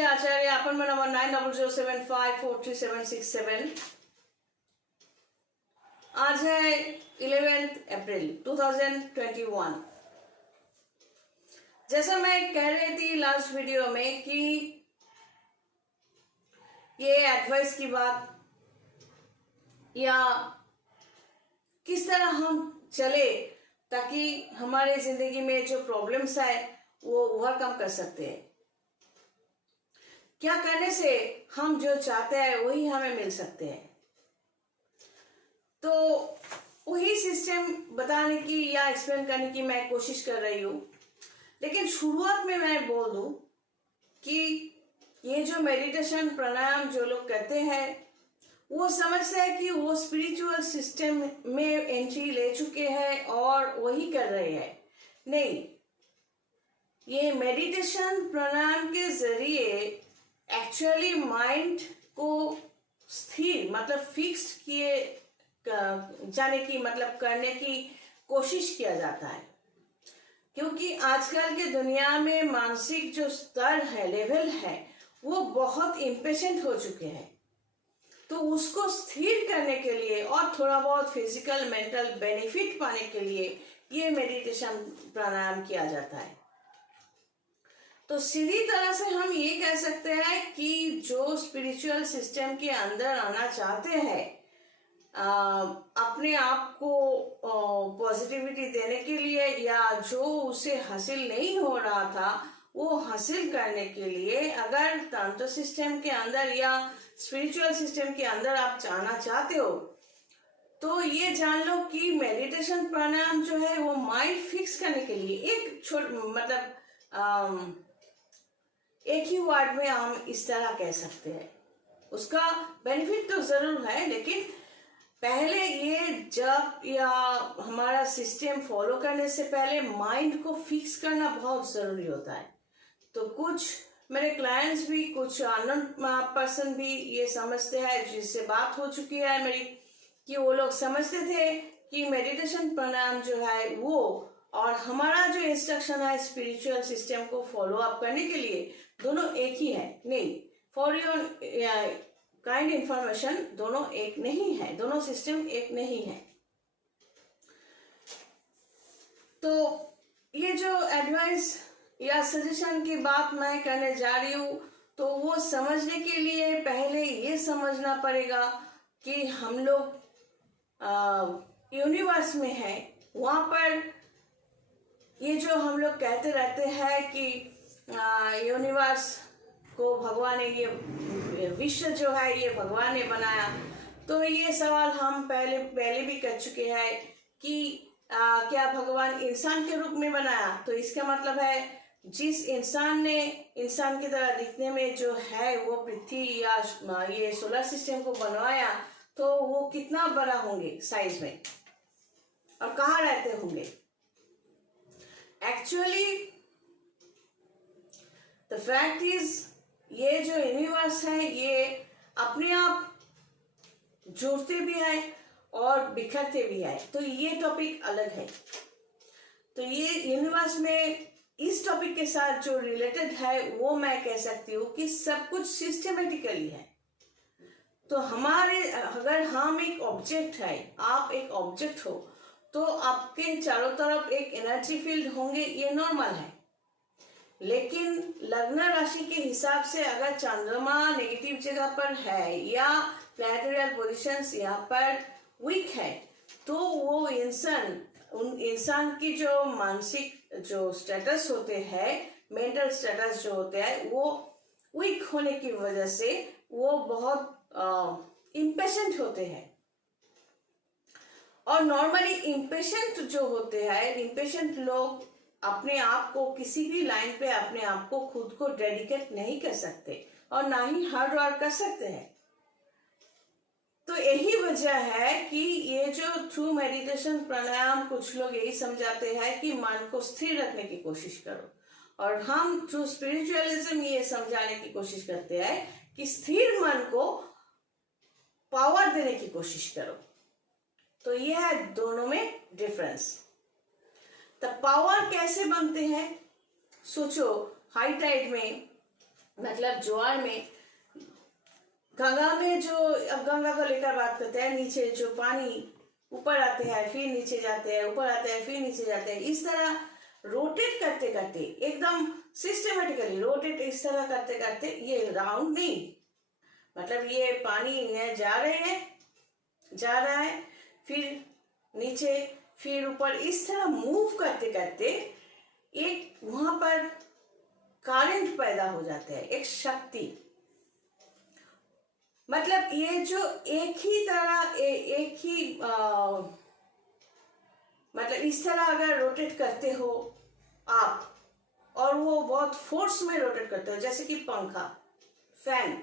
से आचार्य, appointment number 9007543767। आज है 11 अप्रैल 2021। जैसा मैं कह रही थी लास्ट वीडियो में कि ये एडवाइस की बात या किस तरह हम चले ताकि हमारे जिंदगी में जो प्रॉब्लम्स आए वो ओवरकम कर सकते हैं। क्या करने से हम जो चाहते हैं वही हमें मिल सकते हैं। तो वही सिस्टम बताने की या एक्सप्लेन करने की मैं कोशिश कर रही हूँ। लेकिन शुरुआत में मैं बोल दूं कि ये जो मेडिटेशन प्राणायाम जो लोग करते हैं वो समझते हैं कि वो स्पिरिचुअल सिस्टम में एंट्री ले चुके हैं और वही कर रहे हैं। नहीं, ये मेडिटेशन प्राणायाम के जरिए एक्चुअली माइंड को स्थिर मतलब फिक्स्ड किए जाने की मतलब करने की कोशिश किया जाता है। क्योंकि आजकल के दुनिया में मानसिक जो स्तर है, लेवल है, वो बहुत इम्पेशेंट हो चुके हैं। तो उसको स्थिर करने के लिए और थोड़ा बहुत फिजिकल मेंटल बेनिफिट पाने के लिए ये मेडिटेशन प्राणायाम किया जाता है। तो सीधी तरह से हम ये कह सकते हैं कि जो स्पिरिचुअल सिस्टम के अंदर आना चाहते हैं, अपने आप को पॉजिटिविटी देने के लिए या जो उसे हासिल नहीं हो रहा था वो हासिल करने के लिए, अगर तंत्र सिस्टम के अंदर या स्पिरिचुअल सिस्टम के अंदर आप जाना चाहते हो तो ये जान लो कि मेडिटेशन प्राणायाम जो है वो माइंड फिक्स करने के लिए एक ही वर्ड में हम इस तरह कह सकते हैं। उसका बेनिफिट तो जरूर है, लेकिन पहले ये जब या हमारा सिस्टम फॉलो करने से पहले माइंड को फिक्स करना बहुत जरूरी होता है। तो कुछ मेरे क्लाइंट्स भी, कुछ अननोन पर्सन भी ये समझते हैं, जिससे बात हो चुकी है मेरी, कि वो लोग समझते थे कि मेडिटेशन प्राणायाम जो है वो और हमारा जो इंस्ट्रक्शन है स्पिरिचुअल सिस्टम को फॉलो अप करने के लिए दोनों एक ही है। नहीं, फॉर योर काइंड इंफॉर्मेशन, दोनों एक नहीं है, दोनों सिस्टम एक नहीं है। तो ये जो एडवाइस या सजेशन की बात मैं करने जा रही हूँ तो वो समझने के लिए पहले ये समझना पड़ेगा कि हम लोग यूनिवर्स में हैं। वहाँ पर ये जो हम लोग कहते रहते हैं कि यूनिवर्स को भगवान ने, ये विश्व जो है ये भगवान ने बनाया, तो ये सवाल हम पहले भी कर चुके हैं कि क्या भगवान इंसान के रूप में बनाया? तो इसका मतलब है जिस इंसान ने इंसान की तरह दिखने में जो है वो पृथ्वी या ये सोलर सिस्टम को बनवाया, तो वो कितना बड़ा होंगे साइज में और कहाँ रहते होंगे। एक्चुअली द फैक्ट इज ये जो यूनिवर्स है ये अपने आप जुड़ते भी है और बिखरते भी है। तो ये टॉपिक अलग है। तो ये यूनिवर्स में इस टॉपिक के साथ जो रिलेटेड है वो मैं कह सकती हूँ कि सब कुछ सिस्टमेटिकली है। तो अगर हम एक ऑब्जेक्ट है, आप एक ऑब्जेक्ट हो, तो आपके चारों तरफ एक एनर्जी फील्ड होंगे, ये नॉर्मल है। लेकिन लग्न राशि के हिसाब से अगर चंद्रमा नेगेटिव जगह पर है या प्लैनेटरी पोजीशंस यहाँ पर वीक है, तो वो इंसान की जो मानसिक जो स्टेटस होते हैं, मेंटल स्टेटस जो होते हैं, वो वीक होने की वजह से वो बहुत इम्पेशेंट होते हैं। और नॉर्मली इम्पेशेंट जो होते हैं, इम्पेशेंट लोग अपने आप को किसी भी लाइन पे अपने आप को खुद को डेडिकेट नहीं कर सकते और ना ही हार्ड वर्क कर सकते हैं। तो यही वजह है कि ये जो थ्रू मेडिटेशन प्राणायाम कुछ लोग यही समझाते हैं कि मन को स्थिर रखने की कोशिश करो, और हम थ्रू स्पिरिचुअलिज्म ये समझाने की कोशिश करते हैं कि स्थिर मन को पावर देने की कोशिश करो। तो ये है दोनों में डिफरेंस। तो पावर कैसे बनते हैं? सोचो, हाई टाइड में मतलब ज्वार में, गंगा में जो, अब गंगा को लेकर बात करते हैं, नीचे जो पानी ऊपर आते हैं फिर नीचे जाते हैं, ऊपर आते हैं फिर नीचे जाते हैं, इस तरह रोटेट करते करते एकदम सिस्टमेटिकली रोटेट इस तरह करते करते, ये राउंड नहीं, मतलब ये पानी है जा रहे हैं, जा रहा है, फिर नीचे फिर ऊपर, इस तरह मूव करते करते एक वहां पर करंट पैदा हो जाता है, एक शक्ति। मतलब ये जो एक ही तरह एक ही मतलब इस तरह अगर रोटेट करते हो आप, और वो बहुत फोर्स में रोटेट करते हो, जैसे कि पंखा, फैन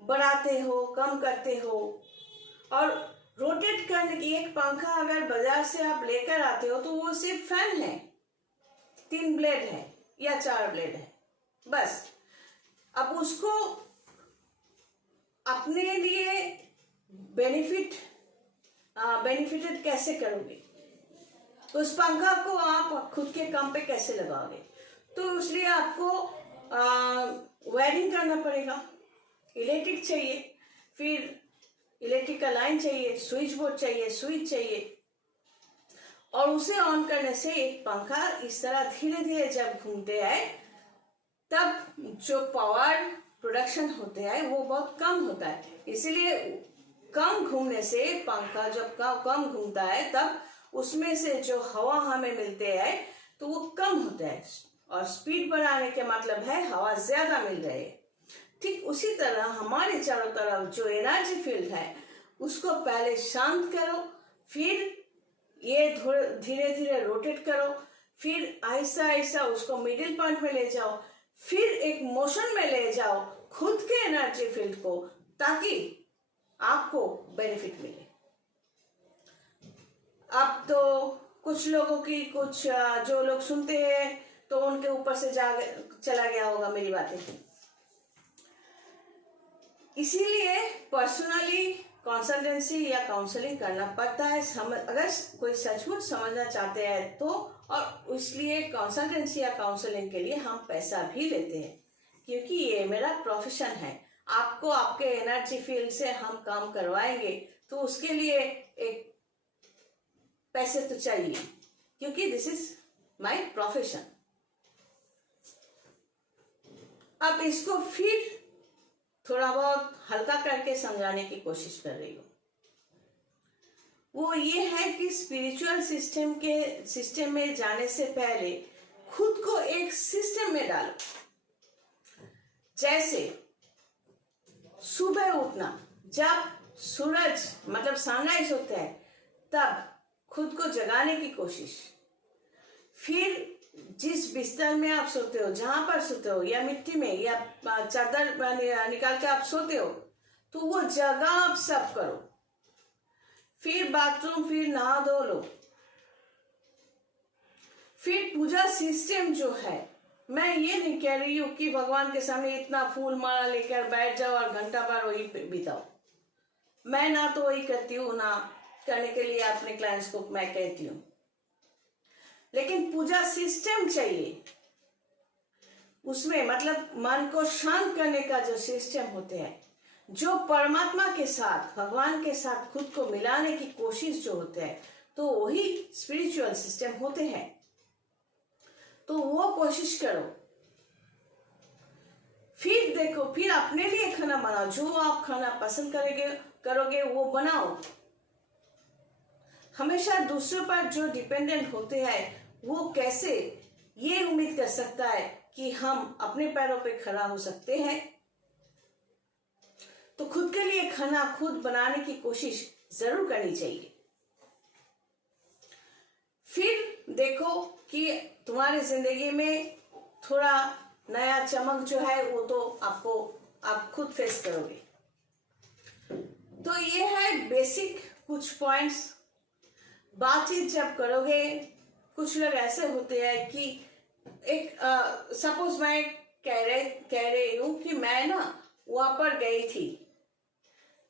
बढ़ाते हो, कम करते हो, और रोटेट करने की, एक पंखा अगर बाजार से आप लेकर आते हो तो वो सिर्फ फैन है, 3 ब्लेड है या 4 ब्लेड है बस। अब उसको अपने लिए बेनिफिटेड कैसे करोगे, उस पंखा को आप खुद के काम पे कैसे लगाओगे, तो इसलिए आपको वायरिंग करना पड़ेगा, इलेक्ट्रिक चाहिए, फिर इलेक्ट्रिक का लाइन चाहिए, स्विच बोर्ड चाहिए, स्विच चाहिए, और उसे ऑन करने से एक पंखा इस तरह धीरे धीरे जब घूमते हैं तब जो पावर प्रोडक्शन होते हैं वो बहुत कम होता है। इसीलिए कम घूमने से, पंखा जब कम घूमता है तब उसमें से जो हवा हमें मिलते हैं तो वो कम होता है, और स्पीड बढ़ाने के मतलब है हवा ज्यादा मिल रही है। ठीक उसी तरह हमारे चारों तरफ जो एनर्जी फील्ड है उसको पहले शांत करो, फिर ये धीरे धीरे रोटेट करो, फिर आहिस्ता आहिस्ता उसको मिडिल पॉइंट में ले जाओ, फिर एक मोशन में ले जाओ खुद के एनर्जी फील्ड को, ताकि आपको बेनिफिट मिले। अब तो कुछ लोगों की, कुछ जो लोग सुनते हैं तो उनके ऊपर से चला गया होगा मेरी बातें, इसीलिए पर्सनली कंसल्टेंसी या काउंसलिंग करना पड़ता है, अगर कोई सचमुच समझना चाहते हैं तो। और इसलिए कंसल्टेंसी या काउंसलिंग के लिए हम पैसा भी लेते हैं, क्योंकि ये मेरा प्रोफेशन है। आपको आपके एनर्जी फील्ड से हम काम करवाएंगे तो उसके लिए एक पैसे तो चाहिए, क्योंकि दिस इज माय प्रोफेशन। अब इसको फिर थोड़ा बहुत हल्का करके समझाने की कोशिश कर रही हूँ। वो ये है कि स्पिरिचुअल सिस्टम में जाने से पहले खुद को एक सिस्टम में डालो। जैसे सुबह उठना, जब सूरज मतलब सनराइज होता है तब खुद को जगाने की कोशिश, फिर जिस बिस्तर में आप सोते हो, जहां पर सोते हो, या मिट्टी में या चादर निकाल के आप सोते हो, तो वो जगह आप सब करो, फिर बाथरूम, फिर नहा धो लो, फिर पूजा सिस्टम जो है, मैं ये नहीं कह रही हूं कि भगवान के सामने इतना फूल माला लेकर बैठ जाओ और घंटा भर वही बिताओ। मैं ना तो वही करती हूँ, ना करने के लिए अपने क्लाइंट्स को मैं कहती हूँ, लेकिन पूजा सिस्टम चाहिए। उसमें मतलब मन को शांत करने का जो सिस्टम होते हैं, जो परमात्मा के साथ, भगवान के साथ खुद को मिलाने की कोशिश जो होते हैं, तो वही स्पिरिचुअल सिस्टम होते हैं। तो वो कोशिश करो, फिर देखो, फिर अपने लिए खाना बनाओ, जो आप खाना पसंद करोगे वो बनाओ। हमेशा दूसरों पर जो डिपेंडेंट होते हैं वो कैसे ये उम्मीद कर सकता है कि हम अपने पैरों पे खड़ा हो सकते हैं। तो खुद के लिए खाना खुद बनाने की कोशिश जरूर करनी चाहिए। फिर देखो कि तुम्हारी जिंदगी में थोड़ा नया चमक जो है वो तो आप खुद फेस करोगे। तो ये है बेसिक कुछ पॉइंट्स। बातचीत जब करोगे, कुछ लोग ऐसे होते हैं कि एक सपोज मैं कह रही हूं कि मैं ना वहां पर गई थी,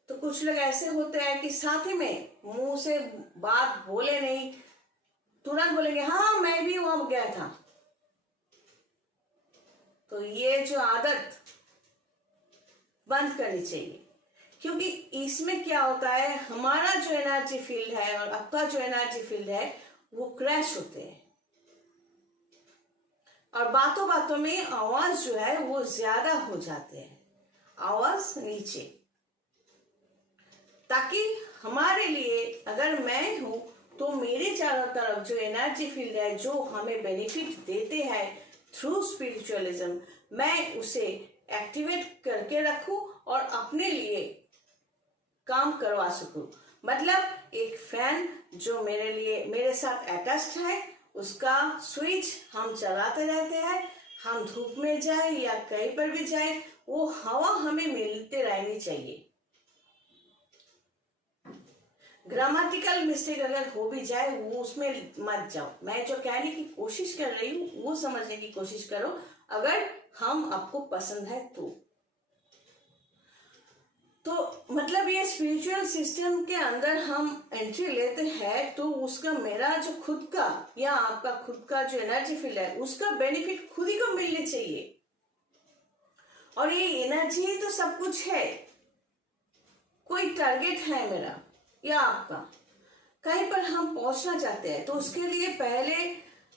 तो कुछ लोग ऐसे होते हैं कि साथ ही में मुंह से बात बोले नहीं, तुरंत बोलेंगे हाँ मैं भी वहां गया था। तो ये जो आदत बंद करनी चाहिए, क्योंकि इसमें क्या होता है, हमारा जो एनर्जी फील्ड है और आपका जो एनर्जी फील्ड है वो क्रैश होते हैं, और बातों बातों में आवाज जो है वो ज्यादा हो जाते हैं, आवाज नीचे। ताकि हमारे लिए, अगर मैं हूं तो मेरे चारों तरफ जो एनर्जी फील्ड है जो हमें बेनिफिट देते हैं थ्रू स्पिरिचुअलिज्म, मैं उसे एक्टिवेट करके रखूं और अपने लिए काम करवा सकूं। मतलब एक फैन जो मेरे लिए, मेरे साथ अटैच्ड है, उसका स्विच हम चलाते रहते हैं, हम धूप में जाए या कहीं पर भी जाए, वो हवा हमें मिलते रहनी चाहिए। ग्रामेटिकल मिस्टेक अगर हो भी जाए वो उसमें मत जाओ। मैं जो कहने की कोशिश कर रही हूँ वो समझने की कोशिश करो, अगर हम आपको पसंद है तो मतलब ये स्पिरिचुअल सिस्टम के अंदर हम एंट्री लेते हैं तो उसका, मेरा जो खुद का या आपका खुद का जो एनर्जी फील्ड है उसका बेनिफिट खुद ही को मिलने चाहिए। और ये एनर्जी ही तो सब कुछ है। कोई टारगेट है मेरा या आपका, कहीं पर हम पहुंचना चाहते हैं तो उसके लिए पहले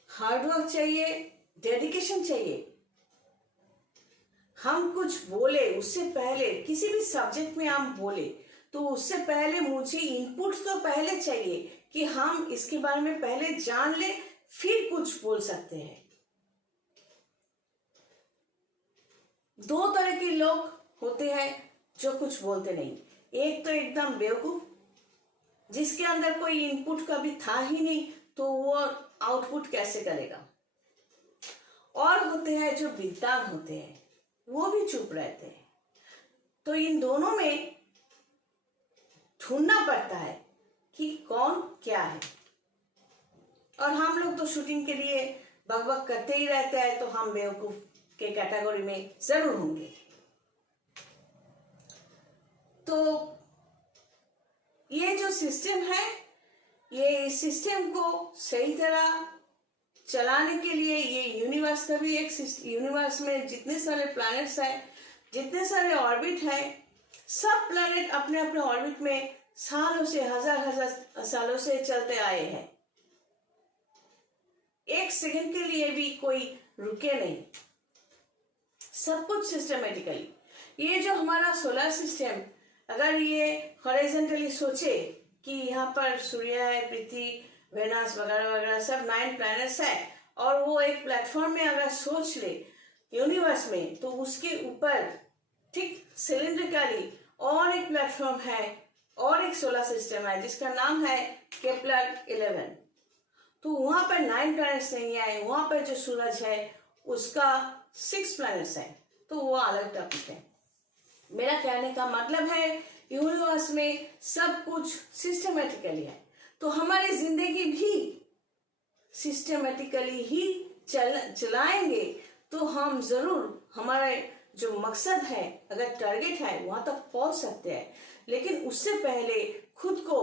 हार्डवर्क चाहिए, डेडिकेशन चाहिए। हम कुछ बोले उससे पहले, किसी भी सब्जेक्ट में हम बोले तो उससे पहले मुझे इनपुट तो पहले चाहिए कि हम इसके बारे में पहले जान ले, फिर कुछ बोल सकते हैं। दो तरह के लोग होते हैं जो कुछ बोलते नहीं। एक तो एकदम बेवकूफ, जिसके अंदर कोई इनपुट कभी था ही नहीं, तो वो आउटपुट कैसे करेगा। और होते हैं जो विद्वान होते हैं, वो भी चुप रहते हैं। तो इन दोनों में ढूंढना पड़ता है कि कौन क्या है। और हम लोग तो शूटिंग के लिए बकबक करते ही रहते हैं, तो हम बेवकूफ के कैटेगरी में जरूर होंगे। तो ये जो सिस्टम है, ये इस सिस्टम को सही तरह चलाने के लिए, ये यूनिवर्स का भी एक, यूनिवर्स में जितने सारे प्लैनेट्स हैं, जितने सारे ऑर्बिट है, सब प्लैनेट अपने अपने ऑर्बिट में सालों से, हजार सालों से चलते आए हैं। एक सेकंड के लिए भी कोई रुके नहीं, सब कुछ सिस्टमेटिकली। ये जो हमारा सोलर सिस्टम, अगर ये हॉरिजॉन्टली सोचे कि यहाँ पर सूर्य है, पृथ्वी, वेनस वगैरह वगैरह सब 9 प्लैनेट्स है, और वो एक प्लेटफॉर्म में अगर सोच ले यूनिवर्स में, तो उसके ऊपर ठीक सिलिंड्रिकली और एक प्लेटफॉर्म है और एक सोलर सिस्टम है जिसका नाम है केपलर 11। तो वहां पर 9 प्लैनेट्स नहीं है, वहां पर जो सूरज है उसका 6 प्लैनेट्स है, तो वो अलग टॉपिक है। मेरा कहने का मतलब है यूनिवर्स में सब कुछ सिस्टमेटिकली है, तो हमारी जिंदगी भी सिस्टमेटिकली ही चलाएंगे तो हम जरूर हमारे जो मकसद है, अगर टारगेट है, वहां तक पहुंच सकते हैं। लेकिन उससे पहले खुद को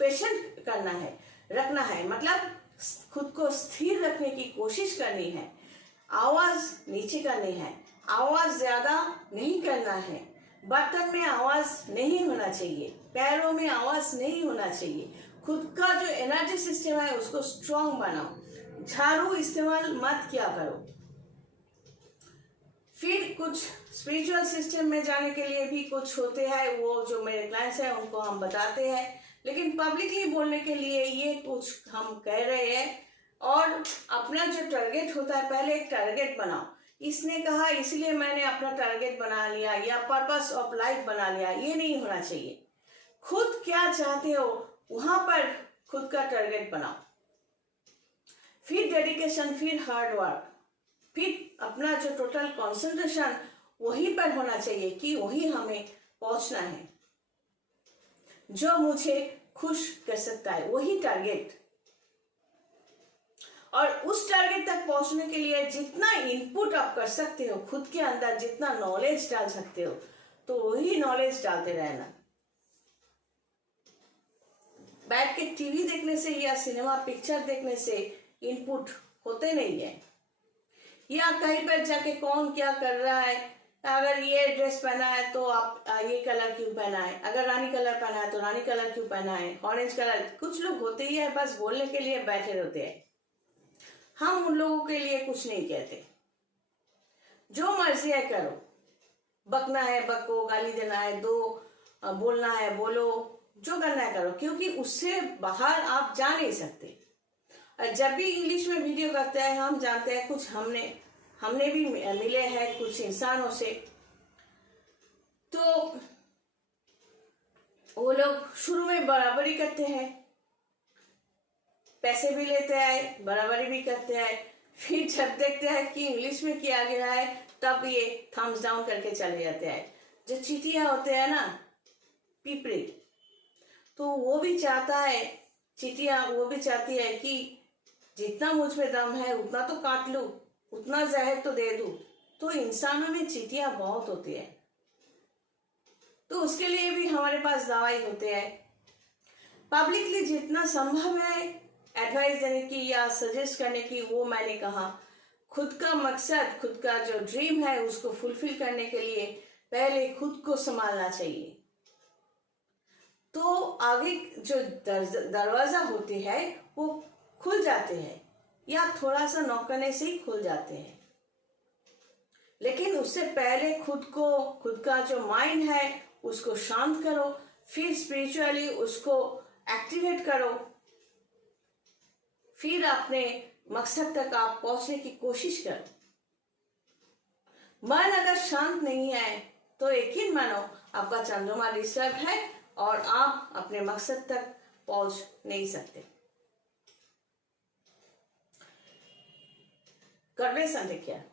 पेशेंट करना है, रखना है, मतलब खुद को स्थिर रखने की कोशिश करनी है। आवाज नीचे करनी है, आवाज ज्यादा नहीं करना है, बर्तन में आवाज नहीं होना चाहिए, पैरों में आवाज नहीं होना चाहिए। खुद का जो एनर्जी सिस्टम है उसको स्ट्रांग बनाओ, झाड़ू इस्तेमाल मत किया करो। फिर कुछ स्पिरिचुअल सिस्टम में जाने के लिए भी कुछ होते हैं, वो जो मेरे क्लाइंट्स हैं उनको हम बताते हैं, लेकिन पब्लिकली बोलने के लिए ये कुछ हम कह रहे हैं। और अपना जो टारगेट होता है, पहले एक टारगेट बनाओ। इसने कहा इसलिए मैंने अपना टारगेट बना लिया या पर्पस ऑफ लाइफ बना लिया, ये नहीं होना चाहिए। खुद क्या चाहते हो वहां पर खुद का टारगेट बनाओ, फिर डेडिकेशन, फिर हार्ड वर्क, फिर अपना जो टोटल कंसंट्रेशन वहीं पर होना चाहिए कि वही हमें पहुंचना है, जो मुझे खुश कर सकता है, वही टारगेट। और उस टारगेट तक पहुंचने के लिए जितना इनपुट आप कर सकते हो खुद के अंदर, जितना नॉलेज डाल सकते हो, तो वही नॉलेज डालते रहना। बैठ के टीवी देखने से या सिनेमा पिक्चर देखने से इनपुट होते नहीं है। या कहीं पर जाके कौन क्या कर रहा है, अगर ये ड्रेस पहना है तो आप ये कलर क्यों पहना है, अगर रानी कलर पहना है तो रानी कलर क्यों पहना है, ऑरेंज कलर। कुछ लोग होते ही है बस बोलने के लिए बैठे रहते हैं। हम उन लोगों के लिए कुछ नहीं कहते, जो मर्जी है करो, बकना है बको, गाली देना है दो, बोलना है बोलो, जो करना है करो, क्योंकि उससे बाहर आप जा नहीं सकते। और जब भी इंग्लिश में वीडियो करते हैं हम जानते हैं कुछ हमने भी मिले हैं कुछ इंसानों से, तो वो लोग शुरू में बराबरी करते हैं, पैसे भी लेते हैं, बराबरी भी करते हैं, फिर जब देखते हैं कि इंग्लिश में किया गया है तब ये थम्स डाउन करके चले जाते हैं। जो चीटियां होते हैं ना, पिपड़ी, तो वो भी चाहता है, चीटियां वो भी चाहती है कि जितना मुझ में दम है उतना तो काट लूं, उतना जहर तो दे दूं। तो इंसानों में चीटियां बहुत होती है, तो उसके लिए भी हमारे पास दवाई होते हैं। पब्लिकली जितना संभव है एडवाइस देने की या सजेस्ट करने की, वो मैंने कहा। खुद का मकसद, खुद का जो ड्रीम है उसको फुलफिल करने के लिए पहले खुद को संभालना चाहिए, तो आगे जो दरवाजा होते हैं वो खुल जाते हैं, या थोड़ा सा नॉक करने से ही खुल जाते हैं। लेकिन उससे पहले खुद का जो माइंड है उसको शांत करो, फिर स्पिरिचुअली उसको एक्टिवेट करो, फिर अपने मकसद तक आप पहुंचने की कोशिश करो। मन अगर शांत नहीं है तो यकीन मानो आपका चंद्रमा डिस्टर्ब है और आप अपने मकसद तक पहुंच नहीं सकते। God bless and take care.